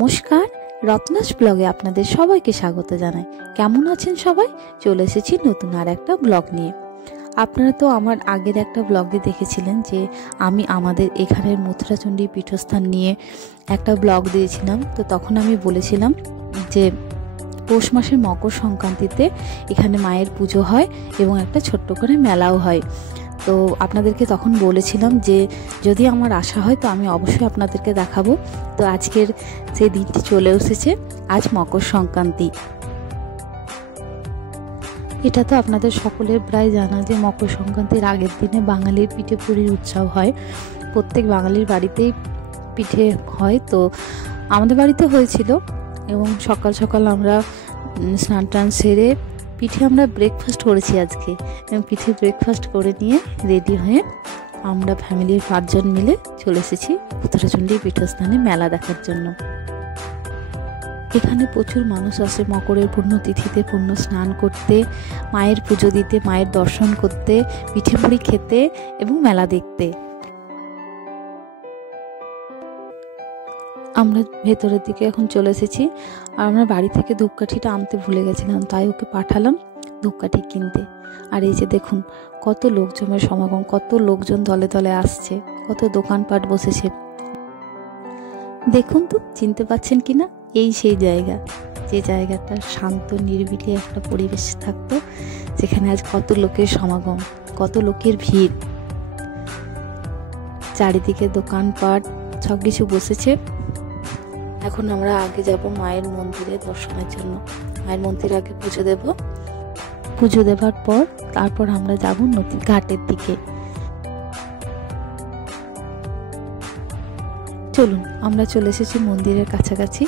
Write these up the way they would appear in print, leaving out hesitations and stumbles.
নমস্কার, রত্নাস ব্লগে আপনাদের সবাইকে স্বাগত জানাই। কেমন আছেন সবাই? চলে এসেছি নতুন আর একটা ব্লগ নিয়ে। আপনারা তো আমার আগের একটা ব্লগে দেখেছিলেন যে আমি আমাদের এখানের মথুরাচণ্ডী পীঠস্থান নিয়ে একটা ব্লগ দিয়েছিলাম। তো তখন আমি বলেছিলাম যে পৌষ মাসের মকর সংক্রান্তিতে এখানে মায়ের পুজো হয় এবং একটা ছোট্ট করে মেলাও হয়। তো আপনাদেরকে তখন বলেছিলাম যে যদি আমার আশা হয় তো আমি অবশ্যই আপনাদেরকে দেখাবো। তো আজকের সেই দিনটি চলে এসেছে, আজ মকর সংক্রান্তি। এটা তো আপনাদের সকলের প্রায় জানা যে মকর সংক্রান্তির আগের দিনে বাঙালির পিঠে পুলির উৎসব হয়। প্রত্যেক বাঙালির বাড়িতেই পিঠে হয়। তো আমাদের বাড়িতে হয়েছিল এবং সকাল সকাল আমরা স্নান টান সেরে পিঠে আমরা ব্রেকফাস্ট করেছি আজকে, এবং পিঠে ব্রেকফাস্ট করে নিয়ে রেডি হয়ে আমরা ফ্যামিলির 5 জন মিলে চলে এসেছি মথুরাচণ্ডী পীঠস্থানে মেলা দেখার জন্য। এখানে প্রচুর মানুষ আসে মকরের পুণ্যতিথিতে পুণ্য স্নান করতে, মায়ের পুজো দিতে, মায়ের দর্শন করতে, পিঠে পুলি খেতে এবং মেলা দেখতে। আমরা ভেতরের দিকে এখন চলে এসেছি। আর আমরা বাড়ি থেকে ধূপকাঠিটা আনতে ভুলে গেছিলাম, তাই ওকে পাঠালাম ধূপকাঠি কিনতে। আর এই যে দেখুন কত লোকজনের সমাগম, কত লোকজন দলে দলে আসছে, কত দোকানপাট বসেছে। দেখুন তো চিনতে পাচ্ছেন কিনা, এই সেই জায়গা, যে জায়গাটা শান্ত নিরিবিলি একটা পরিবেশ থাকতো, যেখানে আজ কত লোকের সমাগম, কত লোকের ভিড়। চারিদিকে দোকানপাট সব কিছু বসেছে। এখন আমরা আগে যাব মায়ের মন্দিরে দর্শনের জন্য। মায়ের মন্দিরে আগে পুজো দেব, পুজো দেওয়ার পর তারপর আমরা যাব নদীর ঘাটের দিকে। চলুন, আমরা চলে এসেছি মন্দিরের কাছাকাছি।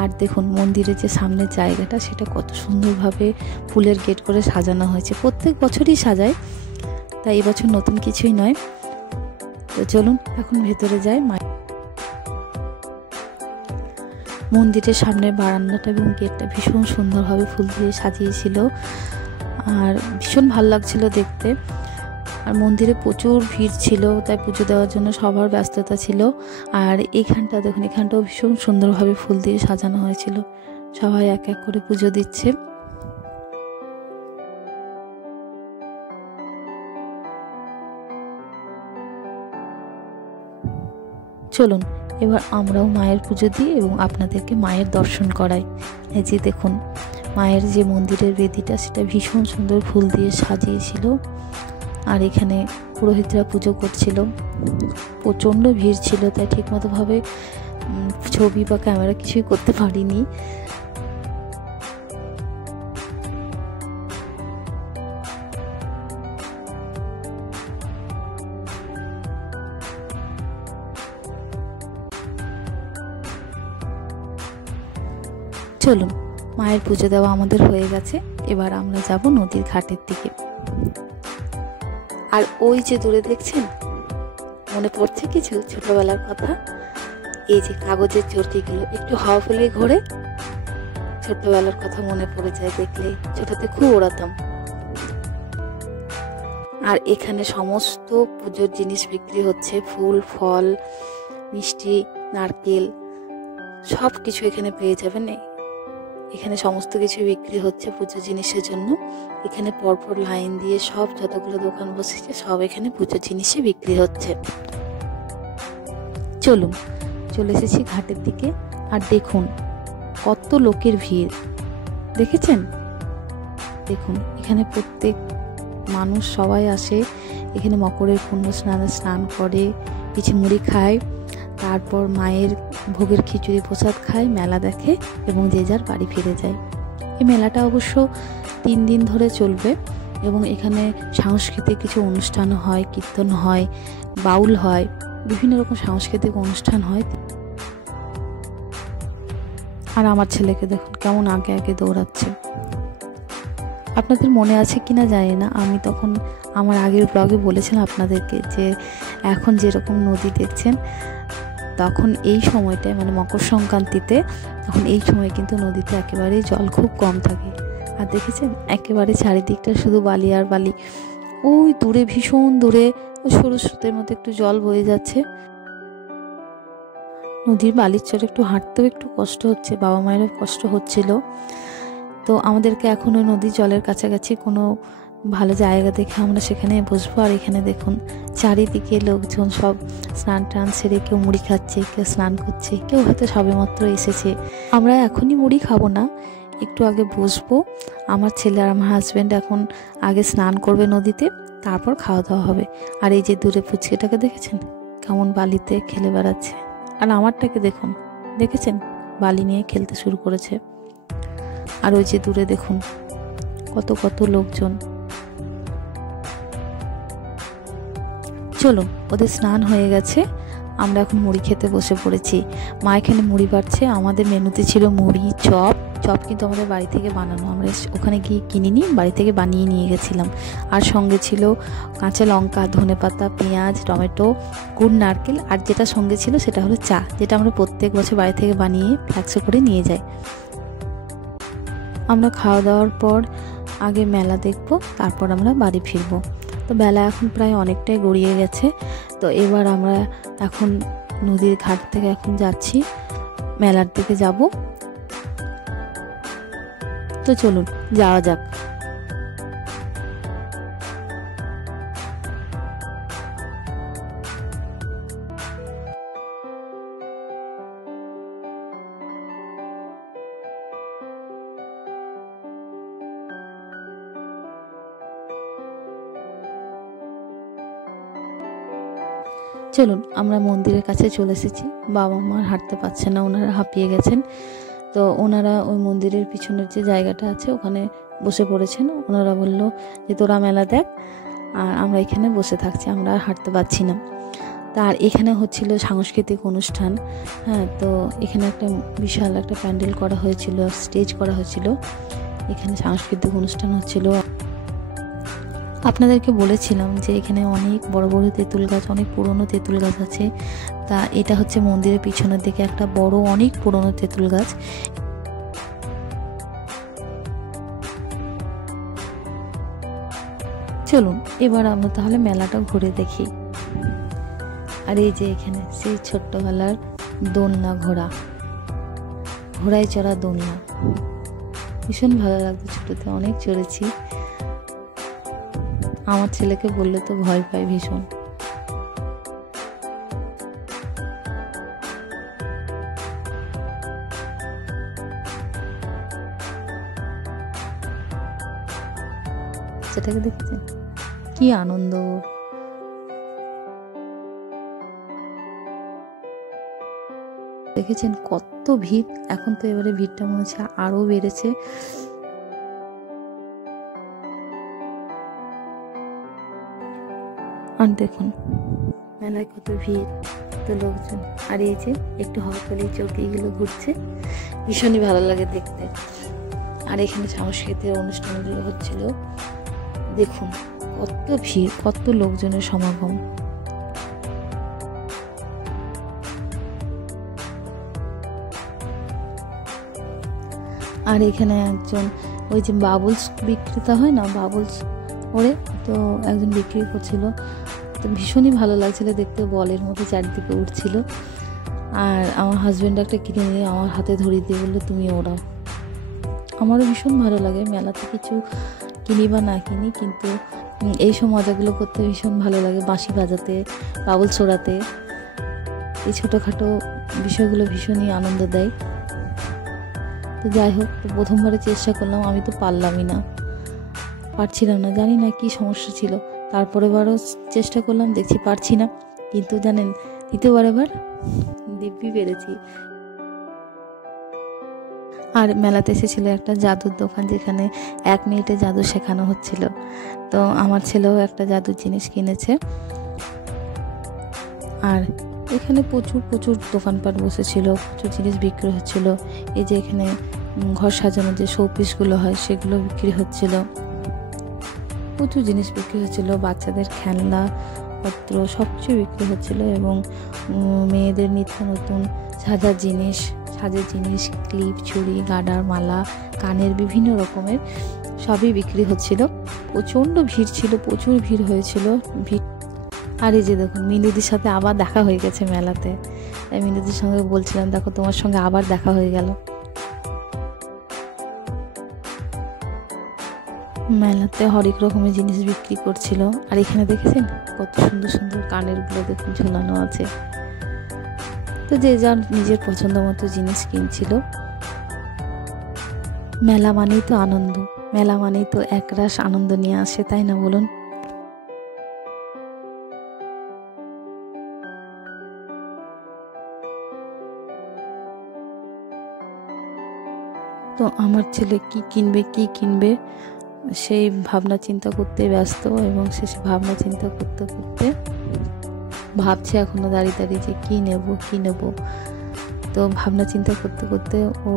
আর দেখুন মন্দিরের যে সামনের জায়গাটা, সেটা কত সুন্দরভাবে ফুলের গেট করে সাজানো হয়েছে। প্রত্যেক বছরই সাজায়, তাই এবছর নতুন কিছুই নয়। তো চলুন এখন ভেতরে যাই। মন্দিরের সামনে বারান্দাটা এবং গেটটা ভীষণ সুন্দরভাবে ফুল দিয়ে সাজিয়েছিল, আর ভীষণ ভালো লাগছিল দেখতে। আর মন্দিরে প্রচুর ভিড় ছিল, তাই পুজো দেওয়ার জন্য সবার ব্যস্ততা ছিল। আর এইখানটা দেখুন, এখানটাও ভীষণ সুন্দরভাবে ফুল দিয়ে সাজানো হয়েছিল। সবাই এক এক করে পুজো দিচ্ছে। চলুন এবার আমরাও মায়ের পুজো দিই এবং আপনাদেরকে মায়ের দর্শন করাই। এই যে দেখুন মায়ের যে মন্দিরের বেদিটা, সেটা ভীষণ সুন্দর ফুল দিয়ে সাজিয়েছিল। আর এখানে পুরোহিতরা পুজো করছিল। প্রচণ্ড ভিড় ছিল, তাই ঠিকমতোভাবে ছবি বা ক্যামেরা কিছুই করতে পারিনি। চলুন, মায়ের পুজো দেওয়া আমাদের হয়ে গেছে, এবার আমরা যাব নদীর ঘাটের দিকে। আর ওই যে দূরে দেখছেন, মনে পড়ছে কিছু ছোটবেলার কথা? এই যে কাগজের চরকিগুলো একটু হাওয়া ফেলে ঘোরে, ছোটবেলার কথা মনে পড়ে যায় দেখলেই। ছোটতে খুব ওড়াতাম। আর এখানে সমস্ত পুজোর জিনিস বিক্রি হচ্ছে, ফুল, ফল, মিষ্টি, নারকেল, সব কিছু এখানে পেয়ে যাবেন। এখানে সমস্ত কিছু বিক্রি হচ্ছে পুজো জিনিসের জন্য। এখানে পরপর লাইন দিয়ে সব যতগুলো দোকান বসেছে, সব এখানে পুজো জিনিসে বিক্রি হচ্ছে। চলুন, চলে এসেছি ঘাটের দিকে। আর দেখুন কত লোকের ভিড়, দেখেছেন? দেখুন এখানে প্রত্যেক মানুষ সবাই আসে, এখানে মকরের পুণ্য স্নানে স্নান করে, পিঠে মুড়ি খায়, তারপর মায়ের ভোগের খিচুড়ি প্রসাদ খায়, মেলা দেখে এবং যে যার বাড়ি ফিরে যায়। এই মেলাটা অবশ্য 3 দিন ধরে চলবে এবং এখানে সাংস্কৃতিক কিছু অনুষ্ঠান হয়, কীর্তন হয়, বাউল হয়, বিভিন্ন রকম সাংস্কৃতিক অনুষ্ঠান হয়। আর আমার ছেলেকে দেখুন কেমন আগে আগে দৌড়াচ্ছে। আপনাদের মনে আছে কিনা জানি না, আমি তখন আমার আগের ব্লগে বলেছিলাম আপনাদেরকে যে এখন যেরকম নদী দেখছেন, তখন এই সময়টায় মানে মকর সংক্রান্তিতে, তখন এই সময় কিন্তু নদীতে একেবারেই জল খুব কম থাকে। আর দেখেছেন একেবারে চারিদিকটা শুধু বালি আর বালি। ওই দূরে, ভীষণ দূরে ওই সরু স্রোতের মধ্যে একটু জল বয়ে যাচ্ছে। নদীর বালির চরে একটু হাঁটতেও একটু কষ্ট হচ্ছে, বাবা মায়েরও কষ্ট হচ্ছিল। তো আমাদেরকে এখন ওই নদীর জলের কাছাকাছি কোনো ভালো জায়গা দেখে আমরা সেখানে বসবো। আর এখানে দেখুন চারিদিকে লোকজন সব স্নান টান সেরে কেউ মুড়ি খাচ্ছে, কেউ স্নান করছে, কেউ হয়তো সবেমাত্র এসেছে। আমরা এখনই মুড়ি খাবো না, একটু আগে বসবো। আমার ছেলে আর আমার হাজব্যান্ড এখন আগে স্নান করবে নদীতে, তারপর খাওয়া দাওয়া হবে। আর এই যে দূরে পুচকেটাকে দেখেছেন কেমন বালিতে খেলে বেড়াচ্ছে, আর আমারটাকে দেখুন, দেখেছেন বালি নিয়ে খেলতে শুরু করেছে। আর ওই যে দূরে দেখুন কত কত লোকজন। চলুন, ওদের স্নান হয়ে গেছে, আমরা এখন মুড়ি খেতে বসে পড়েছি। মা এখানে মুড়ি বাড়ছে। আমাদের মেনুতে ছিল মুড়ি, চপ। চপ কিন্তু আমাদের বাড়ি থেকে বানানো, আমরা ওখানে গিয়ে কিনিনি, বাড়ি থেকে বানিয়ে নিয়ে গেছিলাম। আর সঙ্গে ছিল কাঁচা লঙ্কা, ধনেপাতা, পেঁয়াজ, টমেটো, গুড়, নারকেল। আর যেটা সঙ্গে ছিল সেটা হলো চা, যেটা আমরা প্রত্যেক বছর বাড়ি থেকে বানিয়ে ফ্লাক্সে করে নিয়ে যাই। আমরা খাওয়া দাওয়ার পর আগে মেলা দেখব, তারপর আমরা বাড়ি ফিরব। তো বেলা এখন প্রায় অনেকটাই গড়িয়ে গেছে। তো এবার আমরা এখন নদীর ঘাট থেকে এখন যাচ্ছি মেলার দিকে যাব। তো চলুন যাওয়া যাক। চলুন, আমরা মন্দিরের কাছে চলে এসেছি। বাবা মা হাঁটতে পারছেন না, ওনারা হাঁপিয়ে গেছেন। তো ওনারা ওই মন্দিরের পিছনের যে জায়গাটা আছে ওখানে বসে পড়েছেন। ওনারা বলল যে তোরা মেলা দেখ, আর আমরা এখানে বসে থাকছি, আমরা আর হাঁটতে পারছি না। তার এখানে হচ্ছিল সাংস্কৃতিক অনুষ্ঠান। হ্যাঁ, তো এখানে একটা বিশাল একটা প্যান্ডেল করা হয়েছিল, স্টেজ করা হয়েছিল, এখানে সাংস্কৃতিক অনুষ্ঠান হচ্ছিল। আপনাদেরকে বলেছিলাম যে এখানে অনেক বড় বড় তেঁতুল গাছ, অনেক পুরনো তেঁতুল গাছ আছে। তা এটা হচ্ছে মন্দিরের পিছনের দিকে একটা বড় অনেক পুরনো তেঁতুল গাছ। চলুন এবার আমরা তাহলে মেলাটা ঘুরে দেখি। আর এই যে এখানে সেই ছোট্টবেলার দোলনা, ঘোড়ায় চড়া দোলনা, ভীষণ ভালো লাগতো, ছোটতে অনেক চড়েছি। আমার ছেলেকে বললে তো ভয় পায় ভীষণ। সেটাকে দেখেছেন কি আনন্দ। দেখেছেন কত ভিড়, এখন তো এবারে ভিড়টা মনে হচ্ছে আরো বেড়েছে। আর দেখুন মেলায় কত ভিড়, কত লোকজন। আর এই যে একটু হাওয়া পেলেই চৌকিগুলো ঘুরছে, ভীষণই ভালো লাগে দেখতে। আর এখানে সাংস্কৃতিক অনুষ্ঠানগুলো হচ্ছিল, দেখুন কত ভিড়, কত লোকজনের সমাগম। আর এখানে একজন ওই যে বাবলস বিক্রেতা হয় না, বাবলস ওরে, তো একজন বিক্রি করছিল, তো ভীষণই ভালো লাগছিল দেখতে, বলের মতো চারিদিকে উঠছিল। আর আমার হাজব্যান্ড একটা কিনে নিয়ে আমার হাতে ধরিয়ে দিয়ে বললো তুমি ওড়াও। আমারও ভীষণ ভালো লাগে মেলাতে কিছু কিনি বা না কিনি, কিন্তু এইসব মজাগুলো করতে ভীষণ ভালো লাগে, বাঁশি বাজাতে, বাবল ছোড়াতে, এই ছোটোখাটো বিষয়গুলো ভীষণই আনন্দ দেয়। তো যাই হোক, তো প্রথমবারে চেষ্টা করলাম, আমি তো পারছিলাম না, জানি না কি সমস্যা ছিল। তারপরে বারও চেষ্টা করলাম, দেখছি পারছি না, কিন্তু জানেন দ্বিতীয়বার এবার দিব্যি পেরেছি। আর মেলাতে এসেছিল একটা জাদুর দোকান, যেখানে 1 মিনিটে জাদু শেখানো হচ্ছিল। তো আমার ছেলেও একটা জাদুর জিনিস কিনেছে। আর এখানে প্রচুর দোকানপাট বসেছিল, প্রচুর জিনিস বিক্রি হচ্ছিল। এই যে এখানে ঘর সাজানোর যে শোপিসগুলো হয় সেগুলো বিক্রি হচ্ছিল, প্রচুর জিনিস বিক্রি হচ্ছিল, বাচ্চাদের খেলনাপত্র সবকিছু বিক্রি হচ্ছিল। এবং মেয়েদের নিত্য নতুন সাজার জিনিস, ক্লিপ, চুড়ি, গাডার, মালা, কানের বিভিন্ন রকমের সবই বিক্রি হচ্ছিল। প্রচণ্ড ভিড় ছিল, প্রচুর ভিড় হয়েছিল। আর এই যে দেখুন মিনুদির সাথে আবার দেখা হয়ে গেছে মেলাতে, তাই মিনুদির সঙ্গে বলছিলাম দেখো তোমার সঙ্গে আবার দেখা হয়ে গেল। মেলাতে হরেক রকমের জিনিস বিক্রি করছিল। আর এখানে দেখেছেন কত সুন্দর সুন্দর কানের গুলো দেখুন ঝোলানো আছে। তো যে যার নিজের পছন্দ মতো জিনিস কিনছিল। মেলা মানেই তো আনন্দ, মেলা মানেই তো একরাশ আনন্দ নিয়ে আসে, তাই না বলুন? তো আমার ছেলে কি কিনবে সেই ভাবনা চিন্তা করতে ব্যস্ত, এবং শেষে ভাবনা চিন্তা করতে করতে ভাবছে এখনো দাঁড়িয়ে দাঁড়িয়ে যে কি নেব। তো ভাবনা চিন্তা করতে করতে ও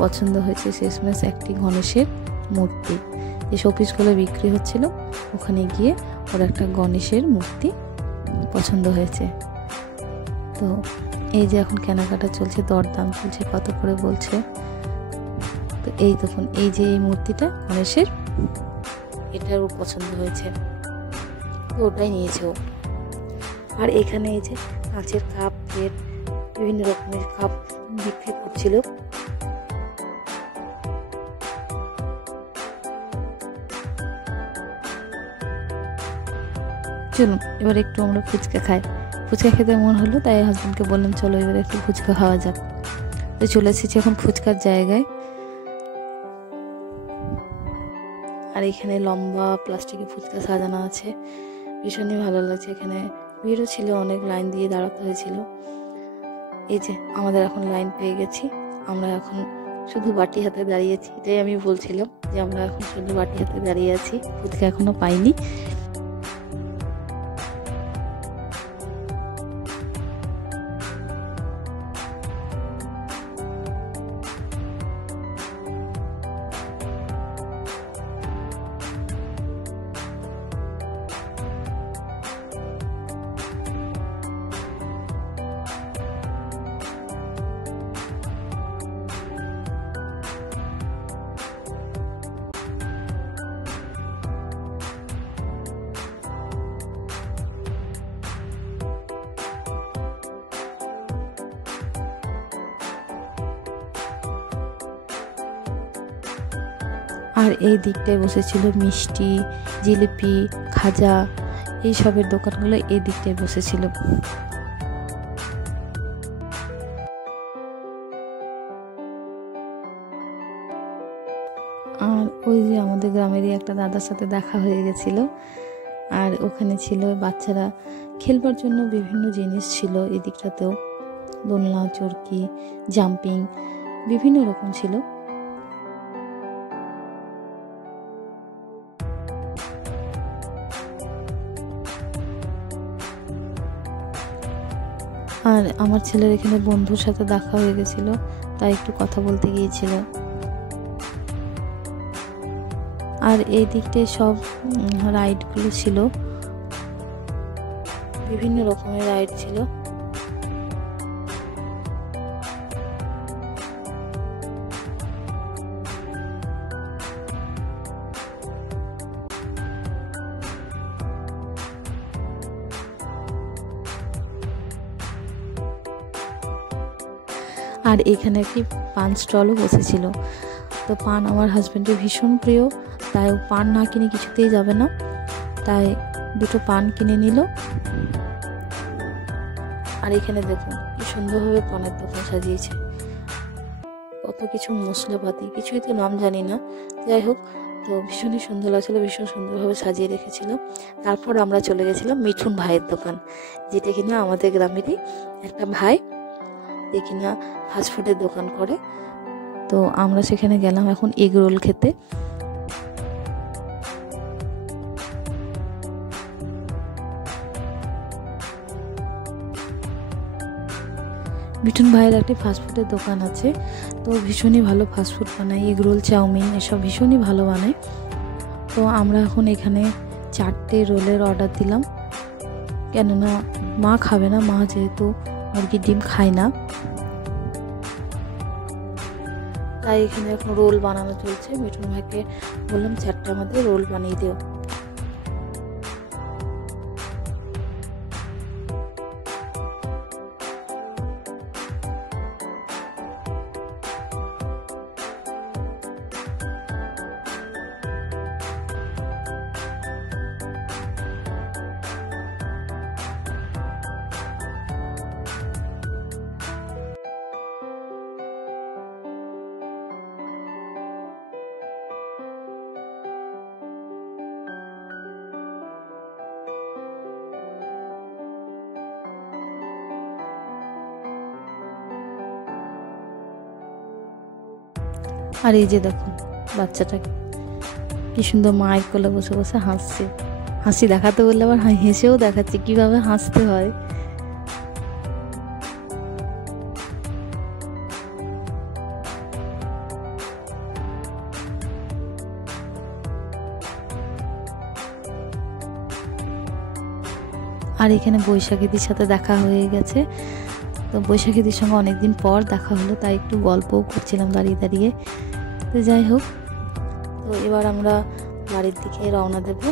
পছন্দ হয়েছে শেষমেশ একটি গণেশের মূর্তি, যে শোপিসগুলো বিক্রি হচ্ছিল ওখানে গিয়ে ওর একটা গণেশের মূর্তি পছন্দ হয়েছে। তো এই যে এখন কেনাকাটা চলছে, দরদাম চলছে, কত করে বলছে। তো এই দেখুন এই যে এই মূর্তিটা গণেশের, এটার ওর পছন্দ হয়েছে, তো ওটাই নিয়েছে ও। আর এখানে এই যে কাঁচের কাপ, প্লেট, বিভিন্ন রকমের কাপ বিক্রি করছিল। চলুন এবার একটু আমরা ফুচকা খাই। ফুচকা খেতে মন হলো, তাই হাজবেন্ডকে বললাম চলো এবার একটু ফুচকা খাওয়া যাক। তো চলে এসেছি এখন ফুচকার জায়গায়। আর এখানে লম্বা প্লাস্টিকের ফুচকা সাজানো আছে, ভীষণই ভালো লাগছে। এখানে ভিড়ও ছিল, অনেক লাইন দিয়ে দাঁড়াতে হয়েছিল। এই যে আমাদের এখন লাইন পেয়ে গেছি, আমরা এখন শুধু বাটি হাতে দাঁড়িয়েছি। এটাই আমি বলছিলাম যে আমরা এখন শুধু বাটি হাতে দাঁড়িয়ে আছি, ফুচকা এখনো পাইনি। আর এই দিকটায় বসেছিল মিষ্টি, জিলিপি, খাজা, এই সবের দোকানগুলো এই দিকটায় বসেছিল। আর ওই যে আমাদের গ্রামেরই একটা দাদার সাথে দেখা হয়ে গেছিল, আর ওখানে ছিল বাচ্চারা খেলবার জন্য বিভিন্ন জিনিস ছিল। এই দিকটাতেও দোলনা, চরকি, জাম্পিং বিভিন্ন রকম ছিল। আর আমার ছেলের এখানে বন্ধুর সাথে দেখা হয়ে গেছিল, তাই একটু কথা বলতে গিয়েছিল। আর এই দিকটায় সব রাইডগুলো ছিল, বিভিন্ন রকমের রাইড ছিল। আর এখানে একটি পান স্টলও বসেছিল। তো পান আমার হাজব্যান্ডের ভীষণ প্রিয়, তাই ও পান না কিনে কিছুতেই যাবে না, তাই দুটো পান কিনে নিল। আর এখানে দেখুন কি সুন্দরভাবে পানের দোকান সাজিয়েছে, কত কিছু মশলাপাতি, কিছুই তো নাম জানি না, যাই হোক। তো ভীষণই সুন্দর লাগছিল, ভীষণ সুন্দরভাবে সাজিয়ে রেখেছিল। তারপর আমরা চলে গেছিলাম মিঠুন ভাইয়ের দোকান, যেটা কিনা আমাদের গ্রামেরই একটা ভাই, যে কিনা ফাস্টফুডের দোকান করে। তো আমরা সেখানে গেলাম এখন এগ রোল খেতে। মিঠুন ভাইয়ের একটি ফাস্টফুডের দোকান আছে, তো ভীষণই ভালো ফাস্টফুড বানায়, এগ রোল, চাউমিন এসব ভীষণই ভালো বানায়। তো আমরা এখন এখানে 4টে রোলের অর্ডার দিলাম, কেননা মা খাবে না, মা যেহেতু মুরগির ডিম খায় না, তাই এখানে এখন রোল বানানো চলছে। মিঠুন ভাইকে বললাম 4টে আমাদের রোল বানিয়ে দিও। আর এই যে দেখুন বাচ্চাটা কি সুন্দর মায়ের কোলে বসে বসে হাসছে। হাসি দেখাতে বললে আবার হেসেও দেখাচ্ছে কিভাবে হাসতে হয়। আর এখানে বৈশাখীদির সাথে দেখা হয়ে গেছে। তো বৈশাখীদির সঙ্গে অনেকদিন পর দেখা হলো, তাই একটু গল্পও করছিলাম দাঁড়িয়ে দাঁড়িয়ে। তো যাই হোক, তো এবার আমরা বাড়ির দিকে রওনা দেব।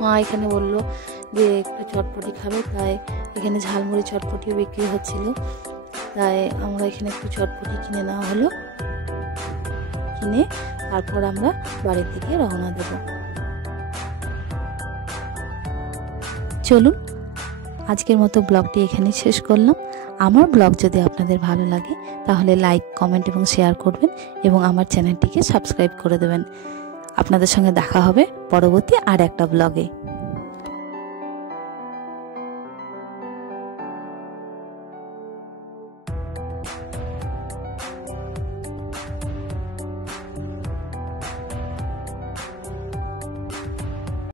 মা এখানে বললো যে একটু চটপটি খাবে, তাই এখানে ঝালমুড়ি চটপটিও বিক্রি হচ্ছিল, তাই আমরা এখানে একটু চটপটি কিনে নেওয়া হলো। কিনে তারপর আমরা বাড়ির দিকে রওনা দেব। চলুন আজকের মতো ব্লগটি এখানেই শেষ করলাম। আমার ব্লগ যদি আপনাদের ভালো লাগে তাহলে লাইক, কমেন্ট এবং শেয়ার করবেন এবং আমার চ্যানেলটিকে সাবস্ক্রাইব করে দেবেন। আপনাদের সঙ্গে দেখা হবে পরবর্তী আর একটা ব্লগে।